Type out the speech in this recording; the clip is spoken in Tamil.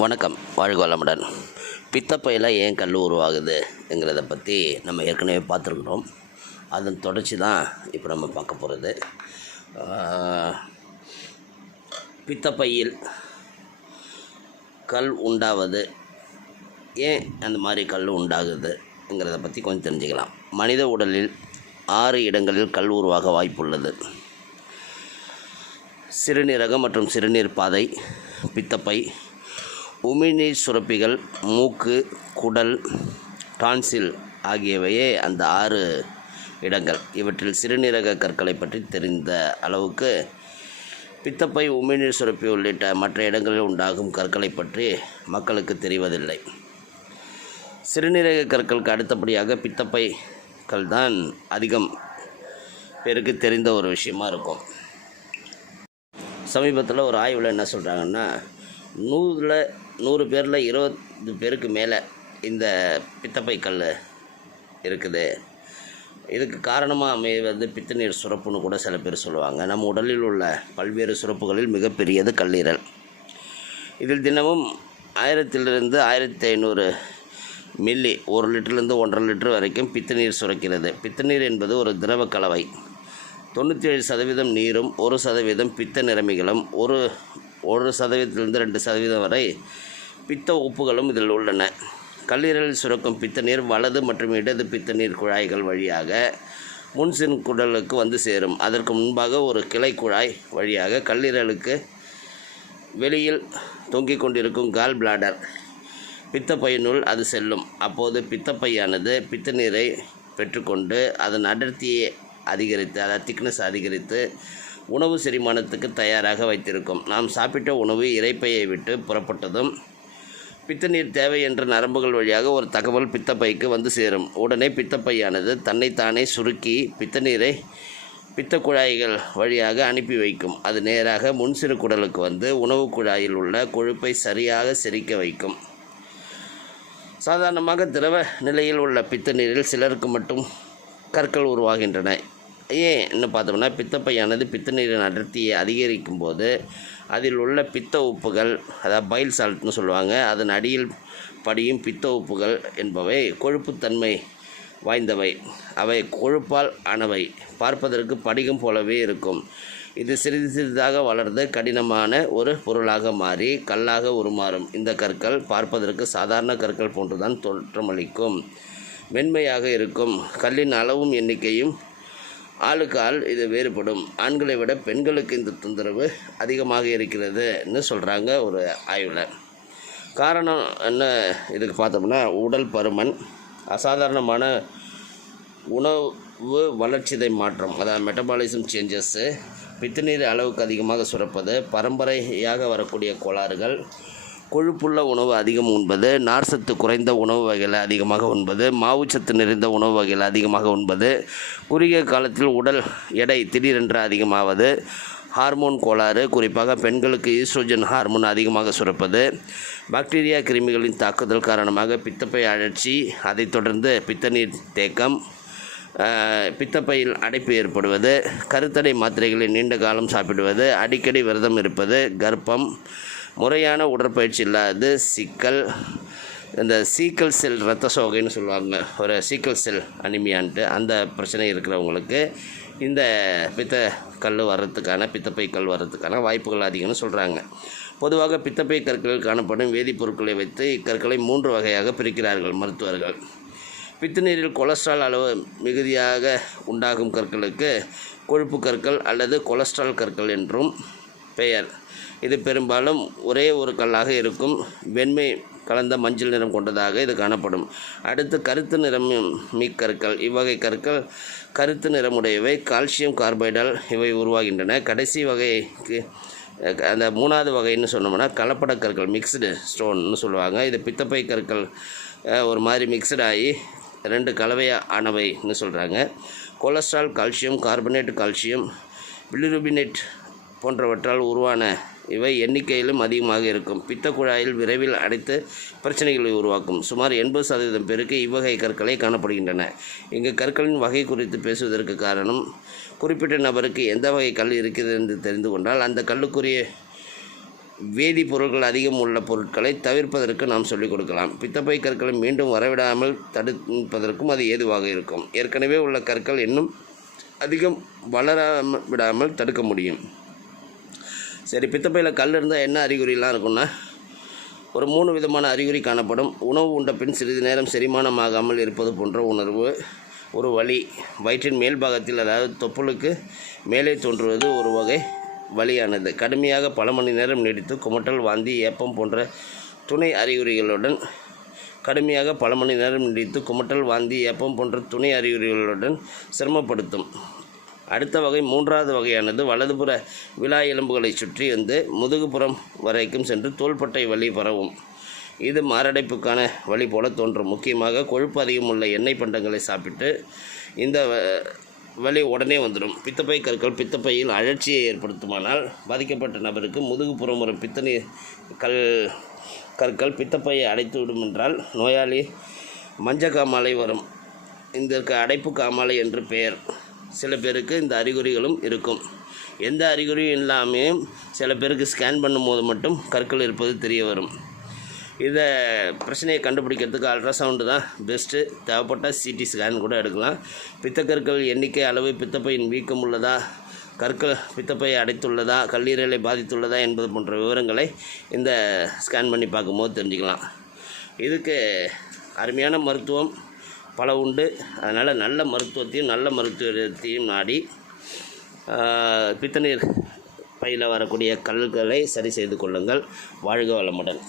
வணக்கம். வாழ்க வளமுடன். பித்தப்பையில் ஏன் கல் உருவாகுதுங்கிறத பற்றி நம்ம ஏற்கனவே பார்த்துருக்குறோம். அதன் தொடர்ச்சி தான் இப்போ நம்ம பார்க்க போகிறது. பித்தப்பையில் கல் உண்டாவது ஏன் அந்த மாதிரி கல் உண்டாகுதுங்கிறத பற்றி கொஞ்சம் தெரிஞ்சுக்கலாம். மனித உடலில் 6 இடங்களில் கல் உருவாக வாய்ப்புள்ளது. சிறுநீரகம் மற்றும் சிறுநீர் பாதை, பித்தப்பை, உமிழ்நீர் சுரப்பிகள், மூக்கு, குடல், டான்சில் ஆகியவையே அந்த 6 இடங்கள். இவற்றில் சிறுநீரக கற்களை பற்றி தெரிந்த அளவுக்கு பித்தப்பை, உமிழ்நீர் சுரப்பி உள்ளிட்ட மற்ற இடங்களில் உண்டாகும் கற்களை பற்றி மக்களுக்கு தெரிவதில்லை. சிறுநீரக கற்களுக்கு அடுத்தபடியாக பித்தப்பைகள் தான் அதிகம் பேருக்கு தெரிந்த ஒரு விஷயமா இருக்கும். சமீபத்தில் ஒரு ஆய்வில் என்ன சொல்கிறாங்கன்னா, 100 பேரில் 20 பேருக்கு மேலே இந்த பித்தப்பை கல் இருக்குது. இதுக்கு காரணமாக அமைவது பித்தநீர் சுரப்புன்னு கூட சில பேர் சொல்லுவாங்க. நம்ம உடலில் உள்ள பல்வேறு சுரப்புகளில் மிகப்பெரியது கல்லீரல். இதில் தினமும் 1000 1500 மில்லி, 1 லிட்டர்லேருந்து 1.5 லிட்டர் வரைக்கும் பித்தநீர் சுரக்கிறது. பித்தநீர் என்பது ஒரு திரவ கலவை. 97% நீரும் 1% பித்த நிறமிகளும் 1% 2% வரை பித்த உப்புகளும் இதில் உள்ளன. கல்லீரலில் சுரக்கும் பித்தநீர் வலது மற்றும் இடது பித்தநீர் குழாய்கள் வழியாக முன்சின் குடலுக்கு வந்து சேரும். அதற்கு முன்பாக ஒரு கிளை குழாய் வழியாக கல்லீரலுக்கு வெளியில் தொங்கிக் கொண்டிருக்கும் கால் பிளாடர் பித்தப்பையினுள் அது செல்லும். அப்போது பித்தப்பையானது பித்தநீரை பெற்றுக்கொண்டு அதன் அடர்த்தியை அதிகரித்து, அதாவது திக்னஸ் அதிகரித்து உணவு செரிமானத்துக்கு தயாராக வைத்திருக்கும். நாம் சாப்பிட்ட உணவு இரைப்பையை விட்டு புறப்பட்டதும் பித்தநீர் தேவை என்ற நரம்புகள் வழியாக ஒரு தகவல் பித்தப்பைக்கு வந்து சேரும். உடனே பித்தப்பையானது தன்னைத்தானே சுருக்கி பித்தநீரை பித்த குழாய்கள் வழியாக அனுப்பி வைக்கும். அது நேராக முன்சிறு குடலுக்கு வந்து உணவு குழாயில் உள்ள கொழுப்பை சரியாக செரிக்க வைக்கும். சாதாரணமாக திரவ நிலையில் உள்ள பித்தநீரில் சிலருக்கு மட்டும் கற்கள் உருவாகின்றன. ஏன்னு பார்த்தோம்னா, பித்தப்பையானது பித்தநீரின் அடர்த்தியை அதிகரிக்கும் போது அதில் உள்ள பித்த உப்புகள், அதாவது பைல் சால்ட்னு சொல்லுவாங்க, அதன் அடியில் படியும் பித்த உப்புகள் என்பவை கொழுப்புத்தன்மை வாய்ந்தவை. அவை கொழுப்பால் ஆனவை. பார்ப்பதற்கு படிகம் போலவே இருக்கும். இது சிறிது சிறிதாக வளர்ந்து கடினமான ஒரு பொருளாக மாறி கல்லாக உருமாறும். இந்த கற்கள் பார்ப்பதற்கு சாதாரண கற்கள் போன்றுதான் தோற்றமளிக்கும். மென்மையாக இருக்கும். கல்லின் அளவும் எண்ணிக்கையும் ஆளுக்கு ஆள் இது வேறுபடும். ஆண்களை விட பெண்களுக்கு இந்த தொந்தரவு அதிகமாக இருக்கிறதுன்னு சொல்கிறாங்க ஒரு ஆய்வில். காரணம் என்ன இதுக்கு பார்த்தோம்னா, உடல் பருமன், அசாதாரணமான உணவு வளர்ச்சிதை மாற்றம், அதாவது மெட்டபாலிசம் சேஞ்சஸ்ஸு, பித்தநீர் அளவுக்கு அதிகமாக சுரப்பது, பரம்பரையாக வரக்கூடிய கோளாறுகள், கொழுப்புள்ள உணவு அதிகம் உண்பது, நார்சத்து குறைந்த உணவு வகைகளை அதிகமாக உண்பது, மாவுச்சத்து நிறைந்த உணவு வகைகளை அதிகமாக உண்பது, குறுகிய காலத்தில் உடல் எடை திடீரென்று அதிகமாவது, ஹார்மோன் கோளாறு, குறிப்பாக பெண்களுக்கு ஈஸ்ட்ரோஜன் ஹார்மோன் அதிகமாக சுரப்பது, பாக்டீரியா கிருமிகளின் தாக்குதல் காரணமாக பித்தப்பை அழற்சி, அதைத் தொடர்ந்து பித்தநீர் தேக்கம், பித்தப்பையில் அடைப்பு ஏற்படுவது, கருத்தடை மாத்திரைகளை நீண்ட காலம் சாப்பிடுவது, அடிக்கடி விரதம் இருப்பது, கர்ப்பம், முறையான உடற்பயிற்சி இல்லாது, சிக்கல், இந்த சீக்கல் செல் இரத்த சோகைன்னு சொல்லுவாங்க, ஒரு சீக்கல் செல் அனிமியான்ட்டு, அந்த பிரச்சனை இருக்கிறவங்களுக்கு இந்த பித்தப்பை கல் வர்றதுக்கான வாய்ப்புகள் அதிகம்னு சொல்கிறாங்க. பொதுவாக பித்தப்பை கற்களில் காணப்படும் வேதிப்பொருட்களை வைத்து இக்கற்களை 3 வகையாக பிரிக்கிறார்கள் மருத்துவர்கள். பித்தநீரில் கொலஸ்ட்ரால் அளவு மிகுதியாக உண்டாகும் கற்களுக்கு கொழுப்பு கற்கள் அல்லது கொலஸ்ட்ரால் கற்கள் என்றும் பெயர். இது பெரும்பாலும் ஒரே ஒரு கல்லாக இருக்கும். வெண்மை கலந்த மஞ்சள் நிறம் கொண்டதாக இது காணப்படும். அடுத்து கருத்து நிறம் மீக்கற்கள். இவ்வகை கற்கள் கருத்து நிறமுடையவை. கால்சியம் கார்பைடால் இவை உருவாகின்றன. கடைசி வகைக்கு அந்த 3வது வகைன்னு சொன்னோம்னா கலப்பட கற்கள், மிக்ஸ்டு ஸ்டோன்னு சொல்லுவாங்க. இது பித்தப்பை கற்கள் ஒரு மாதிரி மிக்சட் ஆகி 2 கலவையாக ஆனவைன்னு சொல்கிறாங்க. கொலஸ்ட்ரால், கால்சியம் கார்பனேட், கால்சியம் பிலிருபினேட் போன்றவற்றால் உருவான இவை எண்ணிக்கையிலும் அதிகமாக இருக்கும். பித்த குழாயில் விரைவில் அடைத்து பிரச்சனைகளை உருவாக்கும். சுமார் 80% பேருக்கு இவ்வகை கற்களை காணப்படுகின்றன. இங்கு கற்களின் வகை குறித்து பேசுவதற்கு காரணம், குறிப்பிட்ட நபருக்கு எந்த வகை கல் இருக்கிறது என்று தெரிந்து கொண்டால் அந்த கல்லுக்குரிய வேதிப்பொருட்கள் அதிகம் உள்ள பொருட்களை தவிர்ப்பதற்கு நாம் சொல்லிக் கொடுக்கலாம். பித்தப்பை கற்களை மீண்டும் வரவிடாமல் தடுப்பதற்கும் அது ஏதுவாக இருக்கும். ஏற்கனவே உள்ள கற்கள் இன்னும் அதிகம் வளர விடாமல் தடுக்க முடியும். சரி, பித்தப்பையில் கல் இருந்தால் என்ன அறிகுறிலாம் இருக்குன்னா, ஒரு 3 விதமான அறிகுறி காணப்படும். உணவு உண்ட பின் சிறிது நேரம் செரிமானமாகாமல் இருப்பது போன்ற உணர்வு, ஒரு வலி, வயிற்றின் மேல் பாகத்தில் அதாவது தொப்புளுக்கு மேலே தோன்றுவது ஒரு வகை வலியானது, கடுமையாக பல மணி நேரம் நீடித்து குமட்டல், வாந்தி, ஏப்பம் போன்ற துணை அறிகுறிகளுடன் சிரமப்படுத்தும். அடுத்த வகை 3வது வகையானது வலதுபுற விலா எலும்புகளை சுற்றி வந்து முதுகுப்புறம் வரைக்கும் சென்று தோள்பட்டை வலி பரவும். இது மாரடைப்புக்கான வலி போல தோன்றும். முக்கியமாக கொழுப்பு அதிகம் உள்ள எண்ணெய் பண்டங்களை சாப்பிட்டு இந்த வலி உடனே வந்துடும். பித்தப்பை கற்கள் பித்தப்பையில் அழற்சியை ஏற்படுத்துமானால் பாதிக்கப்பட்ட நபருக்கு முதுகுப்புறம் வரும் பித்தநீர் கற்கள் பித்தப்பையை அடைத்து விடும் என்றால் நோயாளி மஞ்சக்காமாலை வரும். இதற்கு அடைப்பு காமாலை என்று பெயர். சில பேருக்கு இந்த அறிகுறிகளும் இருக்கும். எந்த அறிகுறியும் இல்லாமையும் சில பேருக்கு ஸ்கேன் பண்ணும்போது மட்டும் கற்கள் இருப்பது தெரிய வரும். இதை பிரச்சனையை கண்டுபிடிக்கிறதுக்கு அல்ட்ராசவுண்டு தான் பெஸ்ட்டு. தேவைப்பட்டால் சிடி ஸ்கேன் கூட எடுக்கலாம். பித்தக்கற்கள் எண்ணிக்கை, அளவு, பித்தப்பையின் வீக்கம் உள்ளதா, கற்கள் பித்தப்பையை அடைத்துள்ளதா, கல்லீரலை பாதித்துள்ளதா என்பது போன்ற விவரங்களை இந்த ஸ்கேன் பண்ணி பார்க்கும்போது தெரிஞ்சுக்கலாம். இதுக்கு அருமையான மருத்துவம் பல உண்டு. அதனால் நல்ல மருத்துவத்தையும் நாடி பித்தநீர் பையில் வரக்கூடிய கல்களை சரி செய்து கொள்ளுங்கள். வாழ்க வளமுடன்.